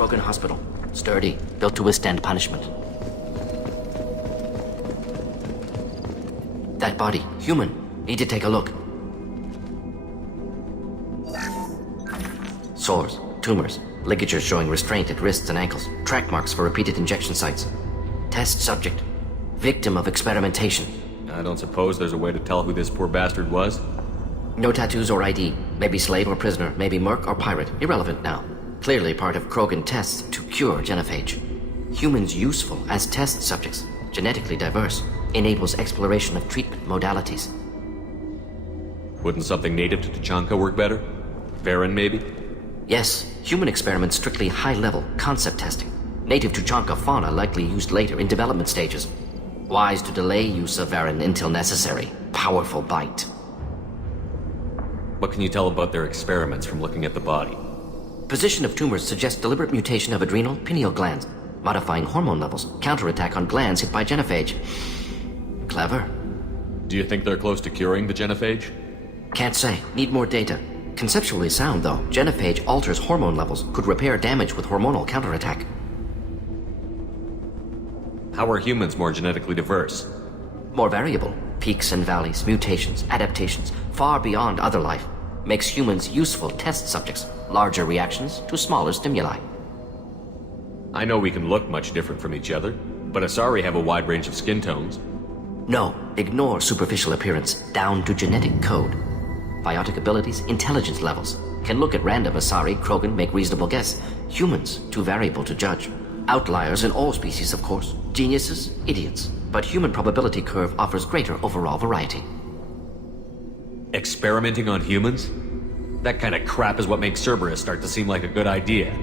Krogan hospital. Sturdy, built to withstand punishment. That body, human. Need to take a look. Sores, tumors, ligatures showing restraint at wrists and ankles, track marks for repeated injection sites. Test subject. Victim of experimentation. I don't suppose there's a way to tell who this poor bastard was? No tattoos or ID. Maybe slave or prisoner, maybe merc or pirate. Irrelevant now. Clearly part of Krogan tests to cure genophage. Humans useful as test subjects. Genetically diverse. Enables exploration of treatment modalities. Wouldn't something native to Tuchanka work better? Varen, maybe? Yes, human experiments strictly high-level concept testing. Native Tuchanka fauna likely used later in development stages. Wise to delay use of Varen until necessary. Powerful bite. What can you tell about their experiments from looking at the body? Position of tumors suggests deliberate mutation of adrenal, pineal glands, modifying hormone levels, counterattack on glands hit by genophage. Clever. Do you think they're close to curing the genophage? Can't say. Need more data. Conceptually sound, though. Genophage alters hormone levels, could repair damage with hormonal counterattack. How are humans more genetically diverse? More variable. Peaks and valleys, mutations, adaptations, far beyond other life. Makes humans useful test subjects. Larger reactions to smaller stimuli. I know we can look much different from each other, but Asari have a wide range of skin tones. No, ignore superficial appearance, down to genetic code. Biotic abilities, intelligence levels. Can look at random Asari, Krogan, make reasonable guess. Humans, too variable to judge. Outliers in all species, of course. Geniuses, idiots. But human probability curve offers greater overall variety. Experimenting on humans? That kind of crap is what makes Cerberus start to seem like a good idea.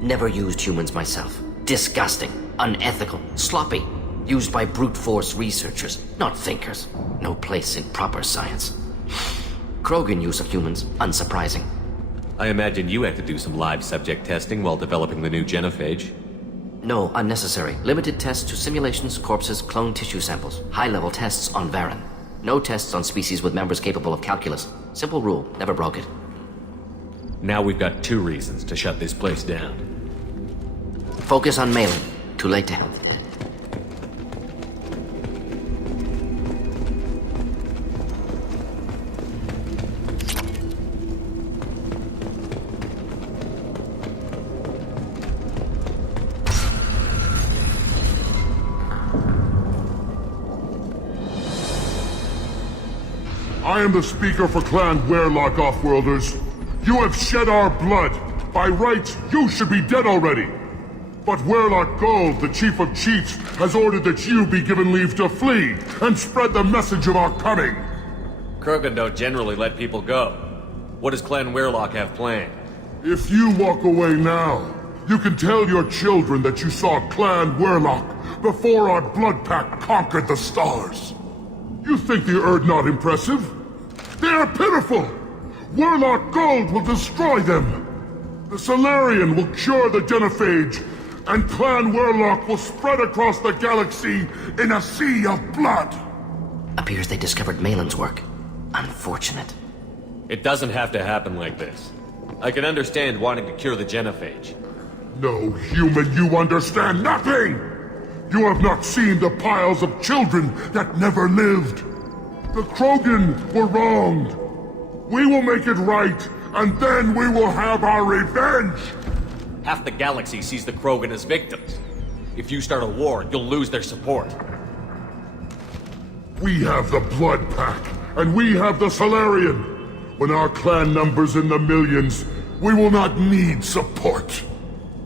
Never used humans myself. Disgusting, unethical, sloppy. Used by brute force researchers, not thinkers. No place in proper science. Krogan use of humans, unsurprising. I imagine you had to do some live subject testing while developing the new genophage. No, unnecessary. Limited tests to simulations, corpses, cloned tissue samples. High-level tests on Varen. No tests on species with members capable of calculus. Simple rule, never broke it. Now we've got 2 reasons to shut this place down. Focus on Malin. Too late to help. I am the speaker for Clan Werlock, Offworlders. You have shed our blood. By rights, you should be dead already. But Werlock Gold, the Chief of Chiefs, has ordered that you be given leave to flee and spread the message of our coming. Krogan don't generally let people go. What does Clan Werlock have planned? If you walk away now, you can tell your children that you saw Clan Werlock before our blood pact conquered the stars. You think the Erd not impressive? They are pitiful! Werlock Gold will destroy them! The Solarian will cure the genophage, and Clan Werlock will spread across the galaxy in a sea of blood! Appears they discovered Malin's work. Unfortunate. It doesn't have to happen like this. I can understand wanting to cure the genophage. No, human, you understand nothing! You have not seen the piles of children that never lived. The Krogan were wronged. We will make it right, and then we will have our revenge! Half the galaxy sees the Krogan as victims. If you start a war, you'll lose their support. We have the Blood Pack, and we have the Solarian. When our clan numbers in the millions, we will not need support.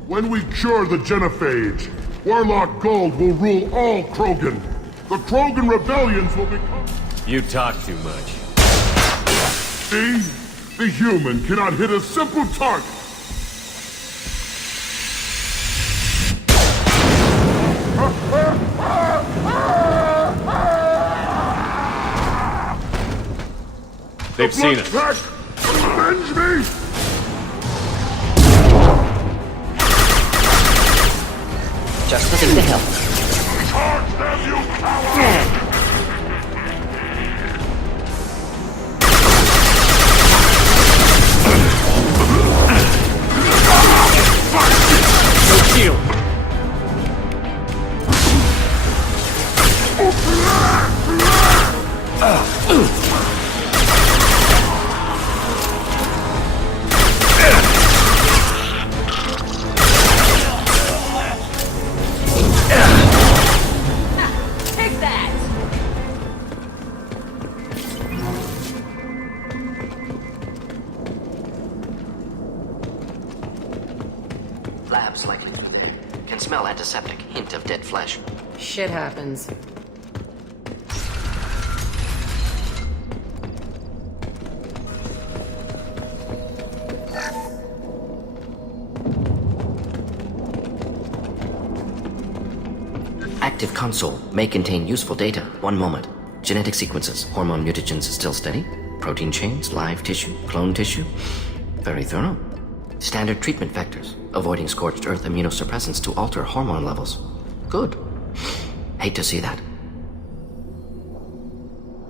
When we cure the genophage, Werlock Gold will rule all Krogan. The Krogan rebellions will become... You talk too much. See? The human cannot hit a simple target. They've seen us. Pack, avenge me! Just the thing to help. Charge them, you coward! Fight! Take that! Labs likely through there. Can smell antiseptic, hint of dead flesh. Shit happens. Active console may contain useful data. One moment. Genetic sequences, hormone mutagens still steady. Protein chains, live tissue, clone tissue. Very thorough. Standard treatment vectors, avoiding scorched earth immunosuppressants to alter hormone levels. Good. Hate to see that.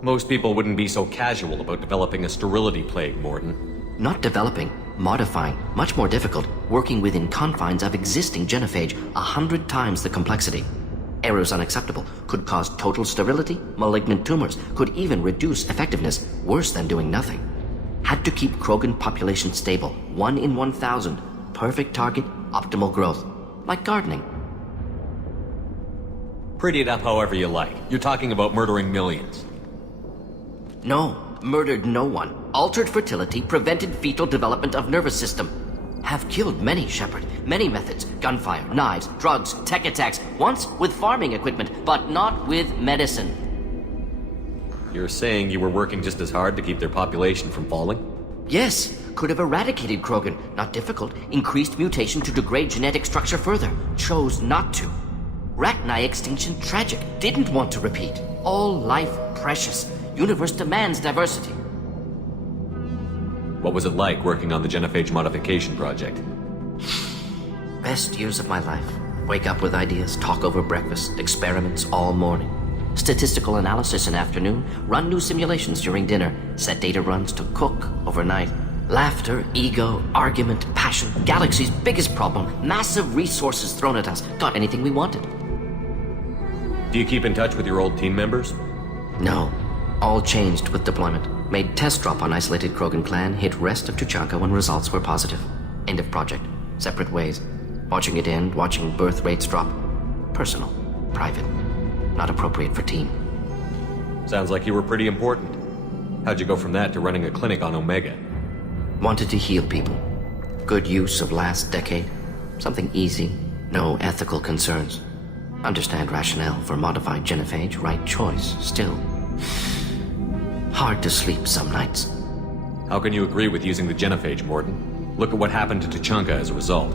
Most people wouldn't be so casual about developing a sterility plague, Morton. Not developing, modifying, much more difficult, working within confines of existing genophage 100 times the complexity. Errors unacceptable, could cause total sterility, malignant tumors, could even reduce effectiveness, worse than doing nothing. Had to keep Krogan population stable, 1 in 1,000, perfect target, optimal growth. Like gardening. Pretty it up however you like. You're talking about murdering millions. No, murdered no one. Altered fertility, prevented fetal development of nervous system. Have killed many, Shepard. Many methods. Gunfire, knives, drugs, tech attacks. Once with farming equipment, but not with medicine. You're saying you were working just as hard to keep their population from falling? Yes, could have eradicated Krogan. Not difficult. Increased mutation to degrade genetic structure further. Chose not to. Rachni extinction tragic. Didn't want to repeat. All life precious. Universe demands diversity. What was it like working on the genophage modification project? Best years of my life. Wake up with ideas, talk over breakfast, experiments all morning. Statistical analysis in afternoon, run new simulations during dinner, set data runs to cook overnight. Laughter, ego, argument, passion, galaxy's biggest problem, massive resources thrown at us. Got anything we wanted. Do you keep in touch with your old team members? No. All changed with deployment. Made test drop on isolated Krogan clan, hit rest of Tuchanka when results were positive. End of project. Separate ways. Watching it end, watching birth rates drop. Personal. Private. Not appropriate for team. Sounds like you were pretty important. How'd you go from that to running a clinic on Omega? Wanted to heal people. Good use of last decade. Something easy. No ethical concerns. Understand rationale for modified genophage. Right choice. Still. Hard to sleep some nights. How can you agree with using the genophage, Morton? Look at what happened to Tuchanka as a result.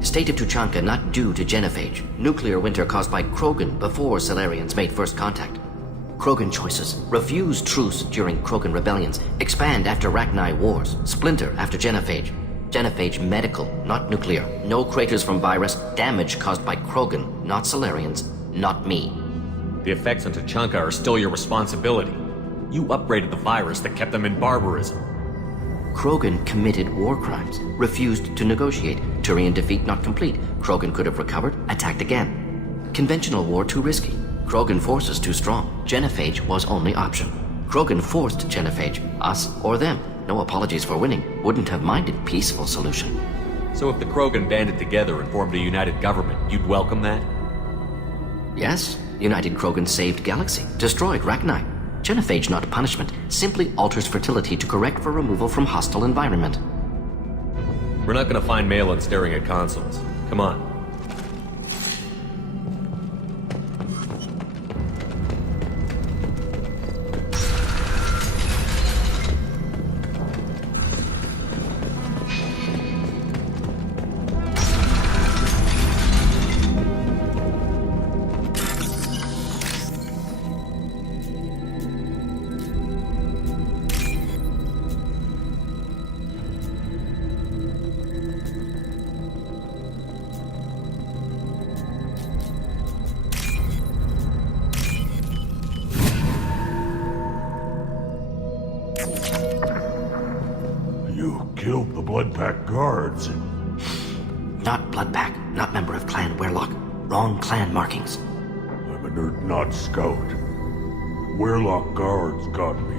State of Tuchanka not due to genophage. Nuclear winter caused by Krogan before Solarians made first contact. Krogan choices. Refuse truce during Krogan rebellions. Expand after Rachni wars. Splinter after genophage. Genophage medical, not nuclear. No craters from virus. Damage caused by Krogan, not Solarians, not me. The effects on Tuchanka are still your responsibility. You upgraded the virus that kept them in barbarism. Krogan committed war crimes, refused to negotiate. Turian defeat not complete. Krogan could have recovered, attacked again. Conventional war too risky. Krogan forces too strong. Genophage was only option. Krogan forced genophage, us or them. No apologies for winning. Wouldn't have minded peaceful solution. So if the Krogan banded together and formed a united government, you'd welcome that? Yes, United Krogan saved Galaxy, destroyed Rachni. Genophage not punishment, simply alters fertility to correct for removal from hostile environment. We're not gonna find Malin staring at consoles. Come on. You killed the Blood Pack guards. Not Bloodpack, not member of Clan Werlock. Wrong clan markings. I'm an Urdnot scout. Werlock guards got me.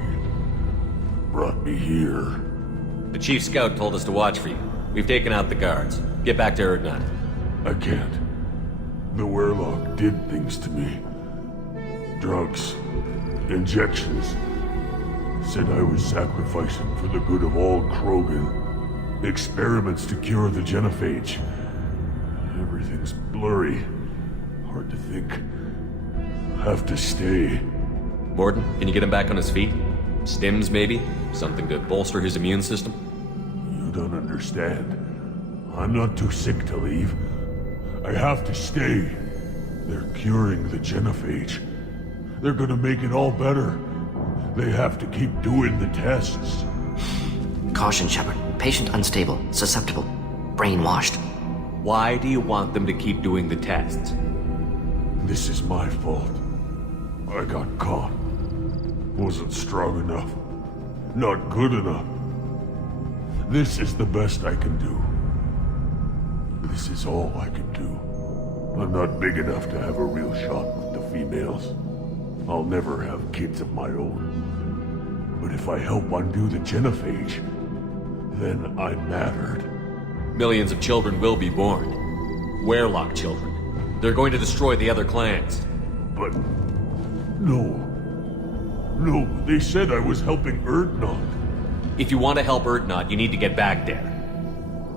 Brought me here. The chief scout told us to watch for you. We've taken out the guards. Get back to Erdnot. I can't. The Werlock did things to me. Drugs. Injections. Said I was sacrificing for the good of all Krogan. Experiments to cure the genophage. Everything's blurry. Hard to think. Have to stay. Morden, can you get him back on his feet? Stims, maybe? Something to bolster his immune system? You don't understand. I'm not too sick to leave. I have to stay. They're curing the genophage. They're gonna make it all better. They have to keep doing the tests. Caution, Shepard. Patient unstable, susceptible, brainwashed. Why do you want them to keep doing the tests? This is my fault. I got caught. Wasn't strong enough. Not good enough. This is the best I can do. This is all I can do. I'm not big enough to have a real shot with the females. I'll never have kids of my own. But if I help undo the genophage, then I mattered. Millions of children will be born. Werlock children. They're going to destroy the other clans. But... no. No, they said I was helping Erdnot. If you want to help Erdnot, you need to get back there.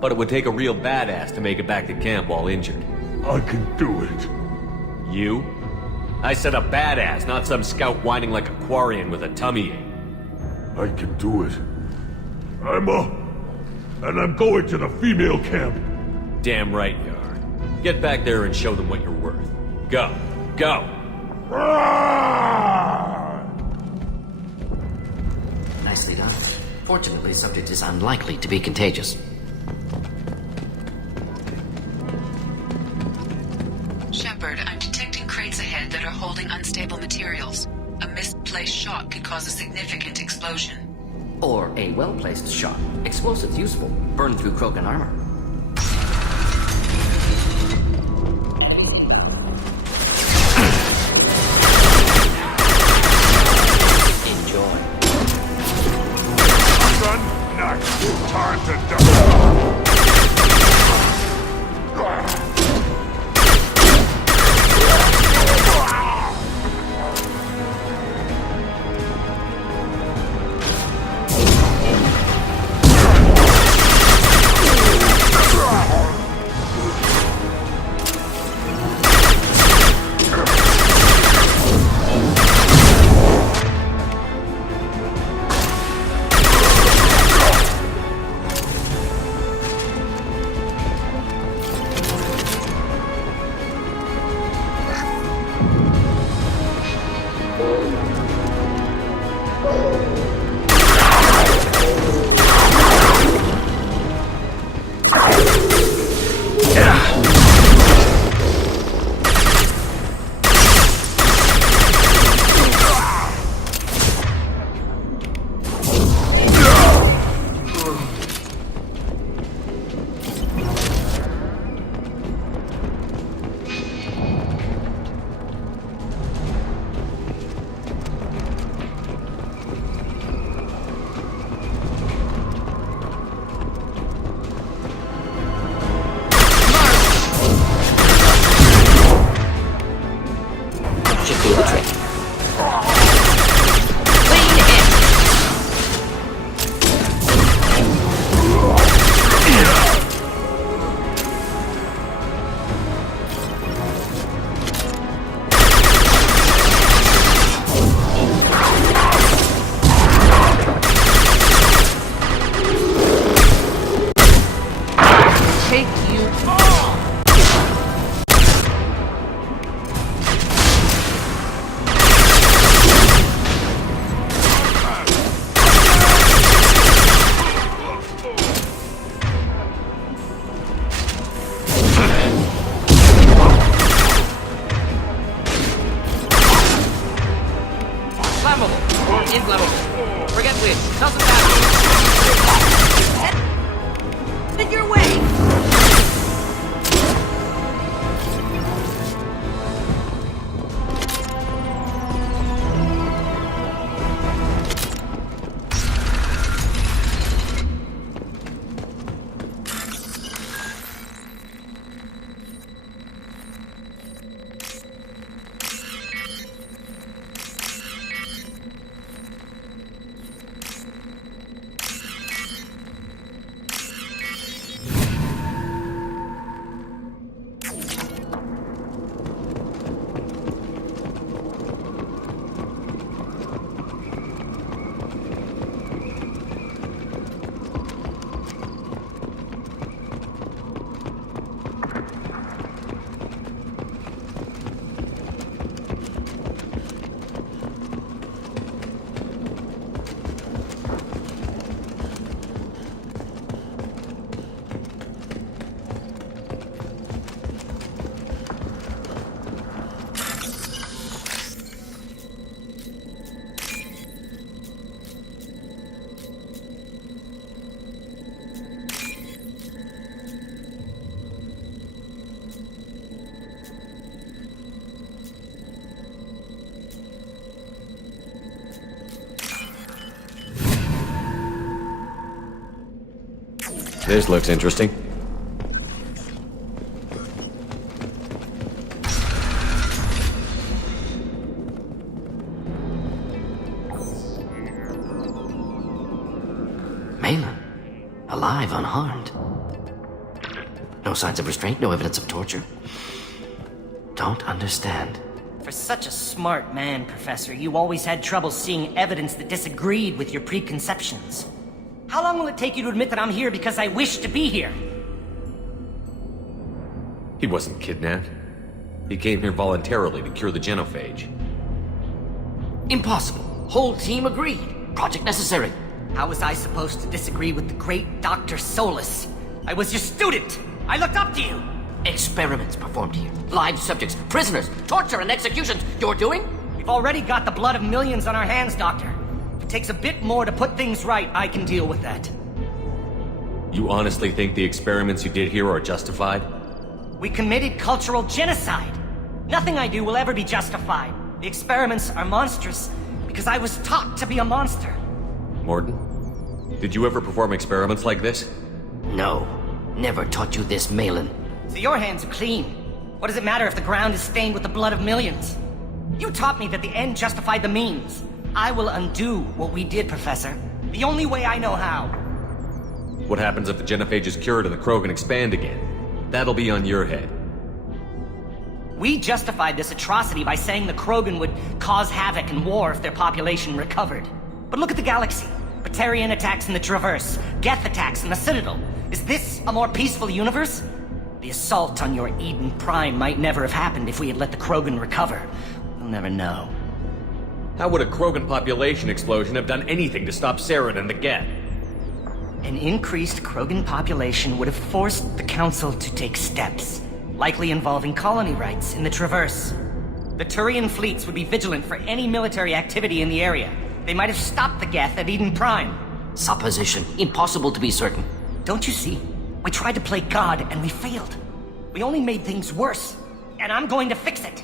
But it would take a real badass to make it back to camp while injured. I can do it. You? I said a badass, not some scout whining like a Quarian with a tummy ache. I can do it. I'm up. And I'm going to the female camp. Damn right you are. Get back there and show them what you're worth. Go. Go! Nicely done. Fortunately, the subject is unlikely to be contagious. Shepard, I'm detecting crates ahead that are holding unstable materials. A misplaced shot could cause a significant explosion. Or a well-placed shot. Explosives useful. Burn through Krogan armor. Enjoy. Son, not time to die. Inflammable. Forget this. Doesn't matter. In your way. This looks interesting. Malin, alive, unharmed. No signs of restraint, no evidence of torture. Don't understand. For such a smart man, Professor, you always had trouble seeing evidence that disagreed with your preconceptions. How long will it take you to admit that I'm here because I wish to be here? He wasn't kidnapped. He came here voluntarily to cure the genophage. Impossible. Whole team agreed. Project necessary. How was I supposed to disagree with the great Dr. Solus? I was your student! I looked up to you! Experiments performed here. Live subjects, prisoners, torture and executions. You're doing? We've already got the blood of millions on our hands, Doctor. If it takes a bit more to put things right, I can deal with that. You honestly think the experiments you did here are justified? We committed cultural genocide. Nothing I do will ever be justified. The experiments are monstrous because I was taught to be a monster. Morton, did you ever perform experiments like this? No. Never taught you this, Malin. So your hands are clean. What does it matter if the ground is stained with the blood of millions? You taught me that the end justified the means. I will undo what we did, Professor. The only way I know how. What happens if the genophage is cured and the Krogan expand again? That'll be on your head. We justified this atrocity by saying the Krogan would cause havoc and war if their population recovered. But look at the galaxy. Batarian attacks in the Traverse, Geth attacks in the Citadel. Is this a more peaceful universe? The assault on your Eden Prime might never have happened if we had let the Krogan recover. We'll never know. How would a Krogan population explosion have done anything to stop Saren and the Geth? An increased Krogan population would have forced the Council to take steps, likely involving colony rights in the Traverse. The Turian fleets would be vigilant for any military activity in the area. They might have stopped the Geth at Eden Prime. Supposition. Impossible to be certain. Don't you see? We tried to play God and we failed. We only made things worse. And I'm going to fix it.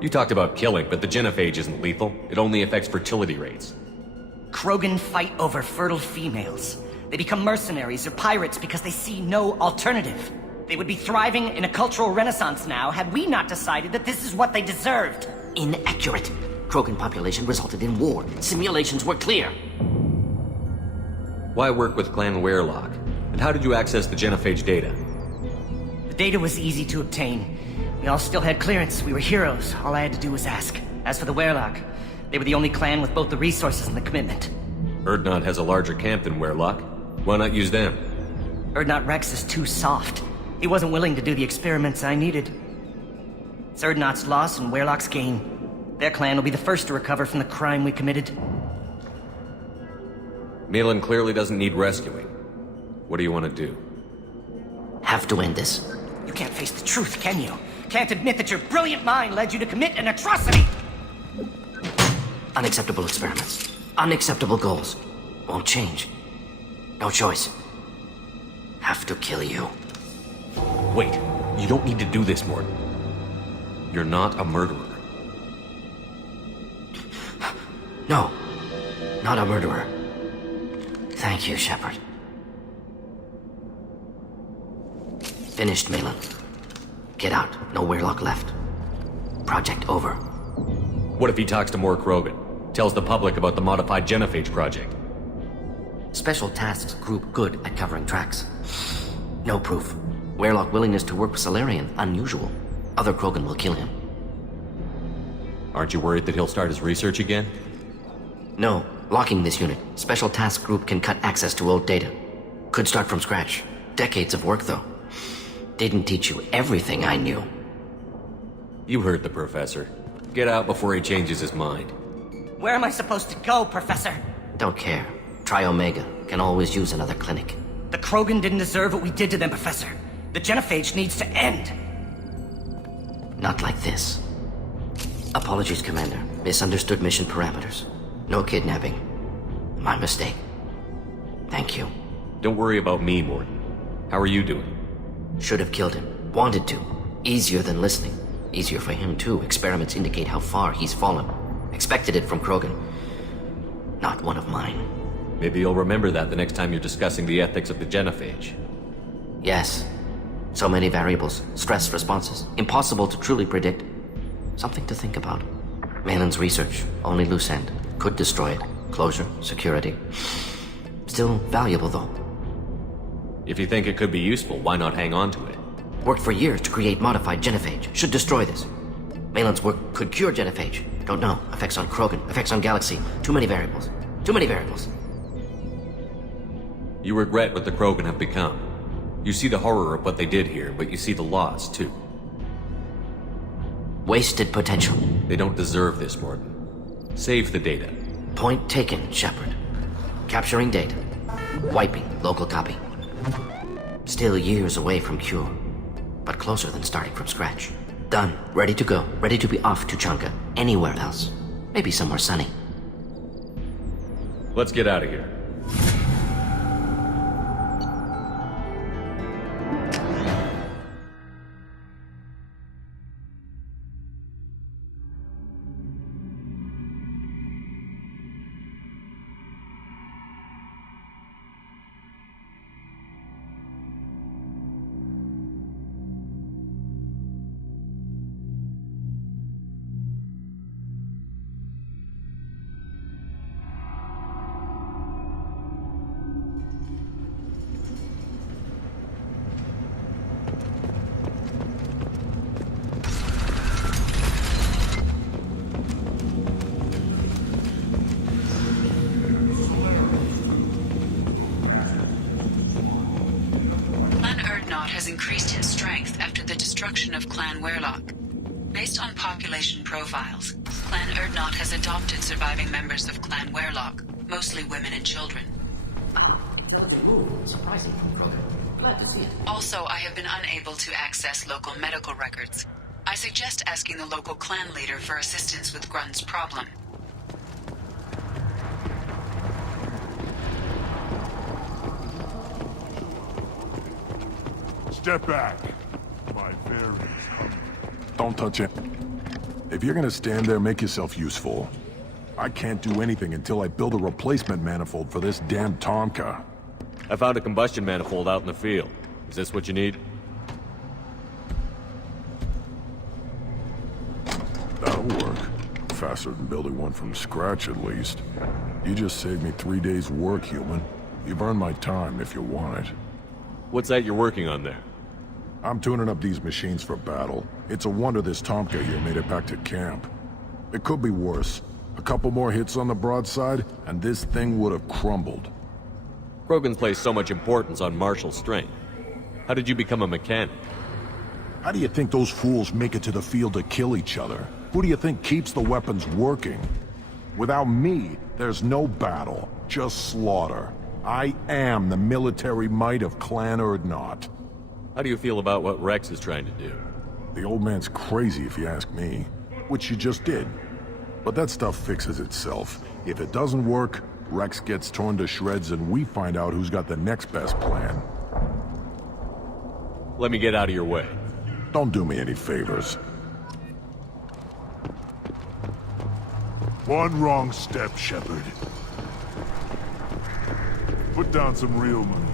You talked about killing, but the genophage isn't lethal. It only affects fertility rates. Krogan fight over fertile females. They become mercenaries or pirates because they see no alternative. They would be thriving in a cultural renaissance now had we not decided that this is what they deserved. Inaccurate. Krogan population resulted in war. Simulations were clear. Why work with Clan Weirlock? And how did you access the genophage data? The data was easy to obtain. We all still had clearance. We were heroes. All I had to do was ask. As for the Weirlock, they were the only clan with both the resources and the commitment. Urdnot has a larger camp than Weirlock. Why not use them? Urdnot Rex is too soft. He wasn't willing to do the experiments I needed. It's Urdnot's loss and Weirlock's gain. Their clan will be the first to recover from the crime we committed. Malin clearly doesn't need rescuing. What do you want to do? Have to end this. You can't face the truth, can you? Can't admit that your brilliant mind led you to commit an atrocity! Unacceptable experiments. Unacceptable goals. Won't change. No choice. Have to kill you. Wait, you don't need to do this, Morton. You're not a murderer. No. Not a murderer. Thank you, Shepard. Finished, Malin. Get out. No Weirlock left. Project over. What if he talks to more Krogan? Tells the public about the modified genophage project? Special Tasks Group good at covering tracks. No proof. Weirlock willingness to work with Salarian unusual. Other Krogan will kill him. Aren't you worried that he'll start his research again? No. Locking this unit. Special Task Group can cut access to old data. Could start from scratch. Decades of work, though. Didn't teach you everything I knew. You heard the professor. Get out before he changes his mind. Where am I supposed to go, Professor? Don't care. Try Omega. Can always use another clinic. The Krogan didn't deserve what we did to them, Professor. The genophage needs to end. Not like this. Apologies, Commander. Misunderstood mission parameters. No kidnapping. My mistake. Thank you. Don't worry about me, Morton. How are you doing? Should have killed him. Wanted to. Easier than listening. Easier for him, too. Experiments indicate how far he's fallen. Expected it from Krogan. Not one of mine. Maybe you'll remember that the next time you're discussing the ethics of the genophage. Yes. So many variables, stress responses, impossible to truly predict. Something to think about. Malin's research, only loose end. Could destroy it. Closure, security. Still valuable, though. If you think it could be useful, why not hang on to it? Worked for years to create modified genophage. Should destroy this. Malin's work could cure genophage. Don't know. Effects on Krogan, effects on Galaxy. Too many variables. Too many variables. You regret what the Krogan have become. You see the horror of what they did here, but you see the loss, too. Wasted potential. They don't deserve this, Morton. Save the data. Point taken, Shepard. Capturing data. Wiping local copy. Still years away from cure, but closer than starting from scratch. Done. Ready to go. Ready to be off Tuchanka. Anywhere else. Maybe somewhere sunny. Let's get out of here. Increased in strength after the destruction of Clan Werlock. Based on population profiles, Clan Erdnot has adopted surviving members of Clan Werlock, mostly women and children. Surprising from Krogan. Glad to see it. Also, I have been unable to access local medical records. I suggest asking the local clan leader for assistance with Grunt's problem. Step back. My bearings hungry. Don't touch it. If you're gonna stand there, make yourself useful. I can't do anything until I build a replacement manifold for this damn Tuchanka. I found a combustion manifold out in the field. Is this what you need? That'll work. Faster than building one from scratch, at least. You just saved me 3 days' work, human. You've earned my time if you want it. What's that you're working on there? I'm tuning up these machines for battle. It's a wonder this Tuchanka here made it back to camp. It could be worse. A couple more hits on the broadside, and this thing would have crumbled. Krogans place so much importance on martial strength. How did you become a mechanic? How do you think those fools make it to the field to kill each other? Who do you think keeps the weapons working? Without me, there's no battle, just slaughter. I am the military might of Clan Erdnot. How do you feel about what Rex is trying to do? The old man's crazy if you ask me, which you just did. But that stuff fixes itself. If it doesn't work, Rex gets torn to shreds and we find out who's got the next best plan. Let me get out of your way. Don't do me any favors. One wrong step, Shepard. Put down some real money.